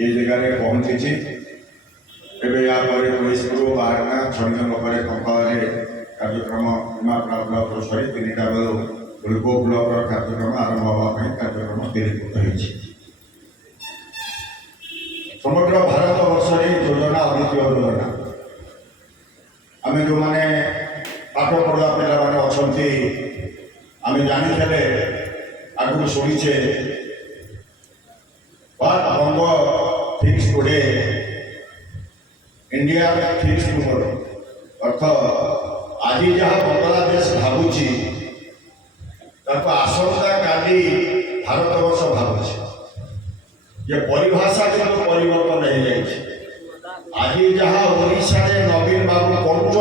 ये जगह पहुंची एवं या तुलसीपुर बाहरना 6 दिन पर कंपाले कार्यक्रम निमापड़ा ब्लॉक सरी 3टा बेलू गुड़को ब्लॉक कार्यक्रम आरंभ होगा कार्यक्रम दीर्घीभूत समग्र भारत वर्ष योजना अद्वितीय योजना आम जो मैंने पाठ पढ़ा पे अच्छा आम जानी आगु शुणीचे बंग things today India things tomorrow अर्थ आज जहाँ बांग्लादेश भावुची आसंता काली भारत वर्ष भावुची ये परिभाषा जो परिवर्तन हो जाए आज जहाँ ओडिशा नवीन बाबू करुँच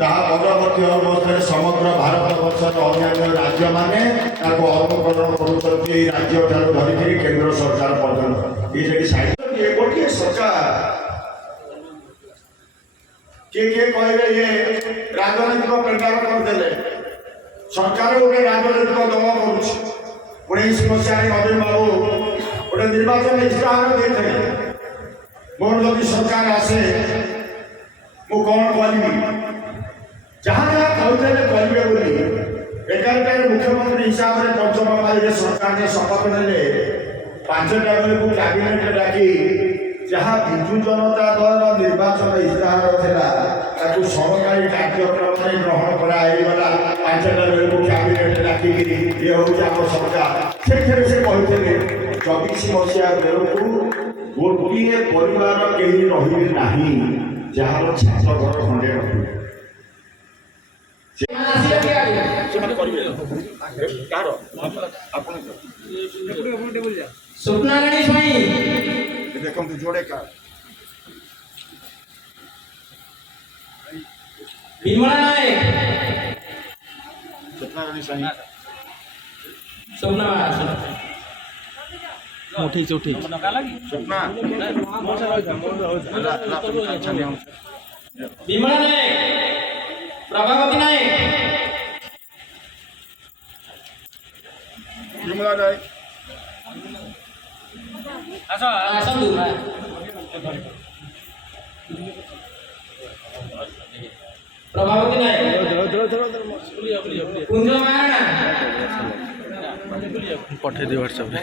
परवर्ती अवस्था समग्र भारत वर्ष अन्य राज्य मैंने अनुकरण कर राज्य ठार धरिक केंद्र सरकार पर्यटन ये गोटे सरकार किए कहे ये राजनीतिक प्रचार करदे सरकार गोटे राजनीतिक दल कर 19 मसीह नवीन बाबू गोटे निर्वाचन इस्ताहार देते मोर जदि सरकार आसे मु कौन करी जहाँ जहाँ कहते करेंगे बोली 11 मुख्यमंत्री हिसाब से पंचम पाली सरकार ने शपथ ने 5टा बेलू कैबिनेट डाकी जहाँ विजु जनता दल निर्वाचन इस्ताहार था सरकारी कार्यक्रम में ग्रहण कराला 5टा बेलू कैबिनेट डाक ये हूँ आम सरकार से कहते 24 मसीहा बेलू गोटे परिवार कहीं रही ना जार छात घर खंडे रही देखो जोड़े का विमला नायक स्वप्ना उठी स्वप्ना विमला नायक प्रभावती नायक विमला नायक आसंतु प्रभावती नायक कुंज महाराणा पठे दे व्हाट्सएप रे।